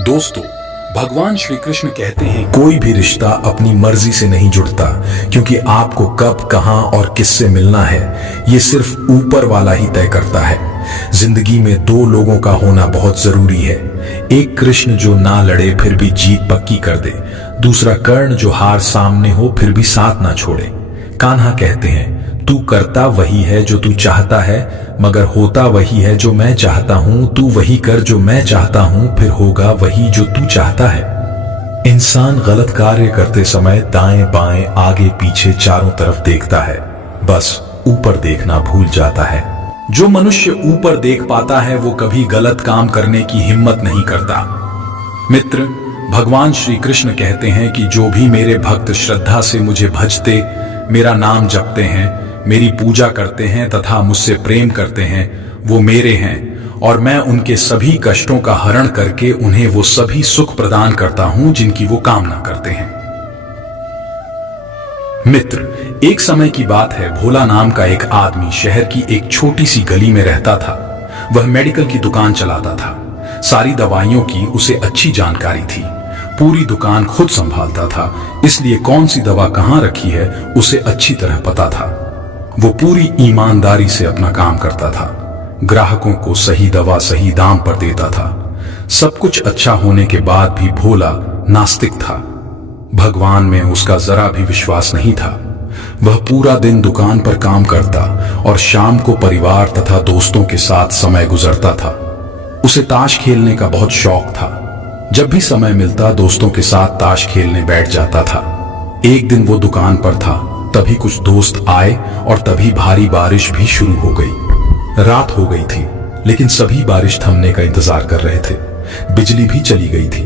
दोस्तों, भगवान श्री कृष्ण कहते हैं कोई भी रिश्ता अपनी मर्जी से नहीं जुड़ता, क्योंकि आपको कब, कहां और किससे मिलना है ये सिर्फ ऊपर वाला ही तय करता है। जिंदगी में दो लोगों का होना बहुत जरूरी है। एक कृष्ण जो ना लड़े फिर भी जीत पक्की कर दे, दूसरा कर्ण जो हार सामने हो फिर भी साथ ना छोड़े। कान्हा कहते हैं तू करता वही है जो तू चाहता है, मगर होता वही है जो मैं चाहता हूं। तू वही कर जो मैं चाहता हूं, फिर होगा वही जो तू चाहता है। इंसान गलत कार्य करते समय दाएं बाएं आगे पीछे चारों तरफ देखता है, बस ऊपर देखना भूल जाता है। जो मनुष्य ऊपर देख पाता है वो कभी गलत काम करने की हिम्मत नहीं करता। मित्र, भगवान श्री कृष्ण कहते हैं कि जो भी मेरे भक्त श्रद्धा से मुझे भजते, मेरा नाम जपते हैं, मेरी पूजा करते हैं तथा मुझसे प्रेम करते हैं, वो मेरे हैं, और मैं उनके सभी कष्टों का हरण करके उन्हें वो सभी सुख प्रदान करता हूं जिनकी वो कामना करते हैं। मित्र, एक समय की बात है, भोला नाम का एक आदमी शहर की एक छोटी सी गली में रहता था। वह मेडिकल की दुकान चलाता था। सारी दवाइयों की उसे अच्छी जानकारी थी। पूरी दुकान खुद संभालता था, इसलिए कौन सी दवा कहां रखी है उसे अच्छी तरह पता था। वो पूरी ईमानदारी से अपना काम करता था। ग्राहकों को सही दवा सही दाम पर देता था। सब कुछ अच्छा होने के बाद भी भोला नास्तिक था। भगवान में उसका जरा भी विश्वास नहीं था। वह पूरा दिन दुकान पर काम करता और शाम को परिवार तथा दोस्तों के साथ समय गुजरता था। उसे ताश खेलने का बहुत शौक था। जब भी समय मिलता दोस्तों के साथ ताश खेलने बैठ जाता था। एक दिन वो दुकान पर था, तभी कुछ दोस्त आए और तभी भारी बारिश भी शुरू हो गई। रात हो गई थी, लेकिन सभी बारिश थमने का इंतजार कर रहे थे। बिजली भी चली गई थी।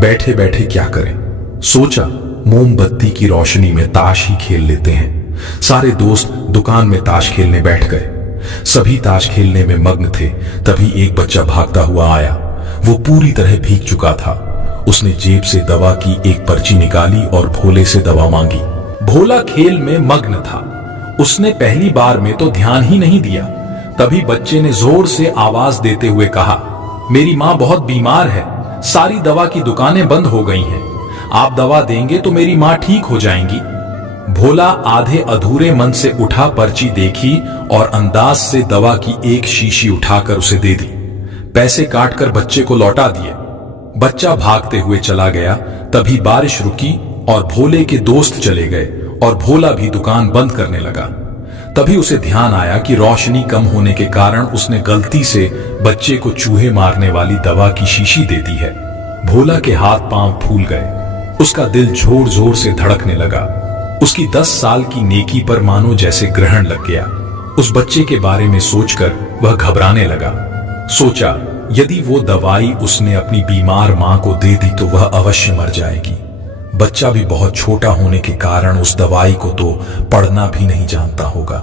बैठे बैठे क्या करें, सोचा मोमबत्ती की रोशनी में ताश ही खेल लेते हैं। सारे दोस्त दुकान में ताश खेलने बैठ गए। सभी ताश खेलने में मग्न थे। तभी एक बच्चा भागता हुआ आया। वो पूरी तरह भीग चुका था। उसने जेब से दवा की एक पर्ची निकाली और भोले से दवा मांगी। भोला खेल में मग्न था। उसने पहली बार में तो ध्यान ही नहीं दिया। तभी बच्चे ने जोर से आवाज देते हुए कहा, मेरी माँ बहुत बीमार है, सारी दवा की दुकानें बंद हो गई हैं। आप दवा देंगे तो मेरी माँ ठीक हो जाएंगी। भोला आधे अधूरे मन से उठा, पर्ची देखी और अंदाज से दवा की एक शीशी उठाकर उसे दे दी। पैसे काटकर बच्चे को लौटा दिए। बच्चा भागते हुए चला गया। तभी बारिश रुकी और भोले के दोस्त चले गए और भोला भी दुकान बंद करने लगा। तभी उसे ध्यान आया कि रोशनी कम होने के कारण उसने गलती से बच्चे को चूहे मारने वाली दवा की शीशी दे दी है। भोला के हाथ पांव फूल गए। उसका दिल जोर जोर से धड़कने लगा। उसकी 10 साल की नेकी पर मानो जैसे ग्रहण लग गया। उस बच्चे के बारे में सोचकर वह घबराने लगा। सोचा यदि वो दवाई उसने अपनी बीमार मां को दे दी तो वह अवश्य मर जाएगी। बच्चा भी बहुत छोटा होने के कारण उस दवाई को तो पढ़ना भी नहीं जानता होगा।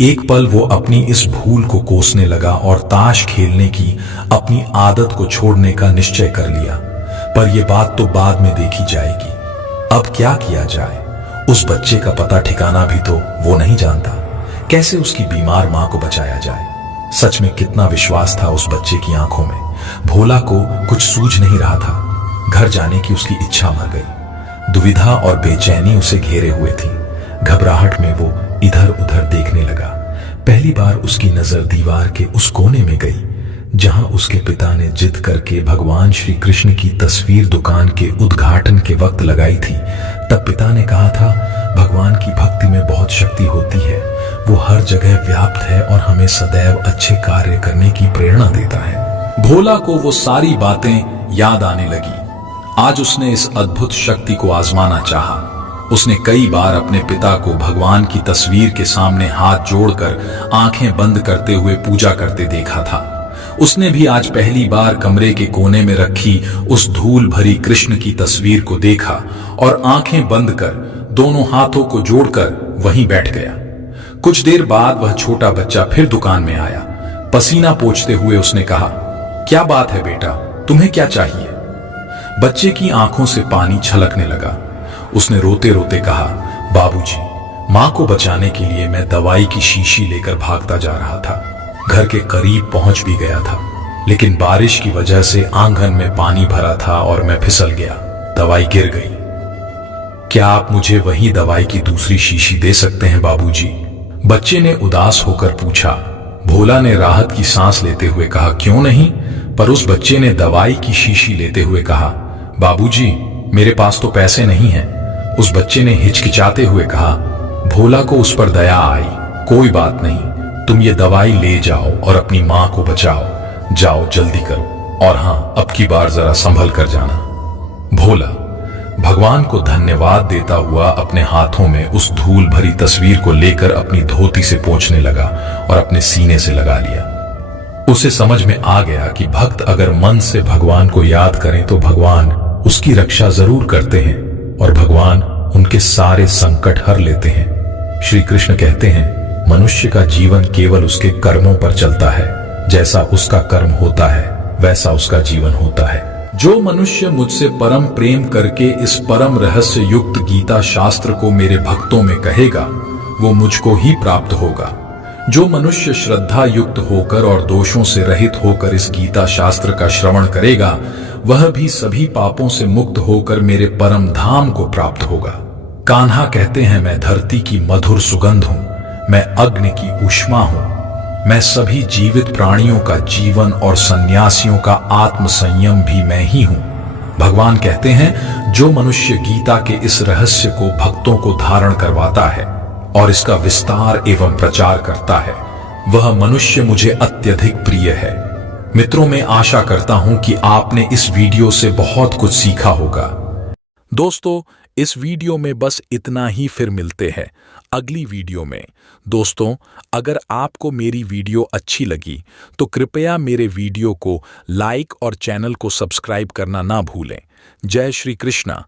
एक पल वो अपनी इस भूल को कोसने लगा और ताश खेलने की अपनी आदत को छोड़ने का निश्चय कर लिया। पर यह बात तो बाद में देखी जाएगी। अब क्या किया जाए? उस बच्चे का पता ठिकाना भी तो वो नहीं जानता। कैसे उसकी बीमार मां को बचाया जाए? सच में कितना विश्वास था उस बच्चे की आंखों में। भोला को कुछ सूझ नहीं रहा था। घर जाने की उसकी इच्छा मर गई। दुविधा और बेचैनी उसे घेरे हुए थी। घबराहट में वो इधर उधर देखने लगा। पहली बार उसकी नजर दीवार के उस कोने में गई जहां उसके पिता ने जिद करके भगवान श्री कृष्ण की तस्वीर दुकान के उद्घाटन के वक्त लगाई थी। तब पिता ने कहा था, भगवान की भक्ति में बहुत शक्ति होती है, वो हर जगह व्याप्त है और हमें सदैव अच्छे कार्य करने की प्रेरणा देता है। भोला को वो सारी बातें याद आने लगी। आज उसने इस अद्भुत शक्ति को आजमाना चाहा। उसने कई बार अपने पिता को भगवान की तस्वीर के सामने हाथ जोड़कर आंखें बंद करते हुए पूजा करते देखा था। उसने भी आज पहली बार कमरे के कोने में रखी उस धूल भरी कृष्ण की तस्वीर को देखा और आंखें बंद कर दोनों हाथों को जोड़कर वहीं बैठ गया। कुछ देर बाद वह छोटा बच्चा फिर दुकान में आया। पसीना पोंछते हुए उसने कहा, क्या बात है बेटा, तुम्हें क्या चाहिए? बच्चे की आंखों से पानी छलकने लगा। उसने रोते रोते कहा, बाबूजी, मां को बचाने के लिए मैं दवाई की शीशी लेकर भागता जा रहा था। घर के करीब पहुंच भी गया था। लेकिन बारिश की वजह से आंगन में पानी भरा था और मैं फिसल गया। दवाई गिर गई। क्या आप मुझे वही दवाई की दूसरी शीशी दे सकते हैं बाबूजी? बच्चे ने उदास होकर पूछा। भोला ने राहत की सांस लेते हुए कहा, क्यों नहीं? पर उस बच्चे ने दवाई की शीशी लेते हुए कहा, बाबूजी मेरे पास तो पैसे नहीं हैं। उस बच्चे ने हिचकिचाते हुए कहा। भोला को उस पर दया आई। कोई बात नहीं, तुम ये दवाई ले जाओ और अपनी मां को बचाओ। जाओ जल्दी करो, और हां, अब की बार जरा संभल कर जाना। भोला भगवान को धन्यवाद देता हुआ अपने हाथों में उस धूल भरी तस्वीर को लेकर अपनी धोती से पोंछने लगा और अपने सीने से लगा लिया। उसे समझ में आ गया कि भक्त अगर मन से भगवान को याद करें तो भगवान उसकी रक्षा जरूर करते हैं और भगवान उनके सारे संकट हर लेते हैं। श्री कृष्ण कहते हैं, मनुष्य का जीवन केवल उसके कर्मों पर चलता है। जैसा उसका कर्म होता है वैसा उसका जीवन होता है। जो मनुष्य मुझसे परम प्रेम करके इस परम रहस्य युक्त गीता शास्त्र को मेरे भक्तों में कहेगा, वो मुझको ही प्राप्त होगा। जो मनुष्य श्रद्धा युक्त होकर और दोषों से रहित होकर इस गीता शास्त्र का श्रवण करेगा, वह भी सभी पापों से मुक्त होकर मेरे परम धाम को प्राप्त होगा। कान्हा कहते हैं, मैं धरती की मधुर सुगंध हूं, मैं अग्नि की ऊष्मा हूं, मैं सभी जीवित प्राणियों का जीवन और सन्यासियों का आत्म संयम भी मैं ही हूं। भगवान कहते हैं, जो मनुष्य गीता के इस रहस्य को भक्तों को धारण करवाता है और इसका विस्तार एवं प्रचार करता है, वह मनुष्य मुझे अत्यधिक प्रिय है। मित्रों, मैं आशा करता हूं कि आपने इस वीडियो से बहुत कुछ सीखा होगा। दोस्तों, इस वीडियो में बस इतना ही, फिर मिलते हैं अगली वीडियो में। दोस्तों, अगर आपको मेरी वीडियो अच्छी लगी तो कृपया मेरे वीडियो को लाइक और चैनल को सब्सक्राइब करना ना भूलें। जय श्री कृष्णा।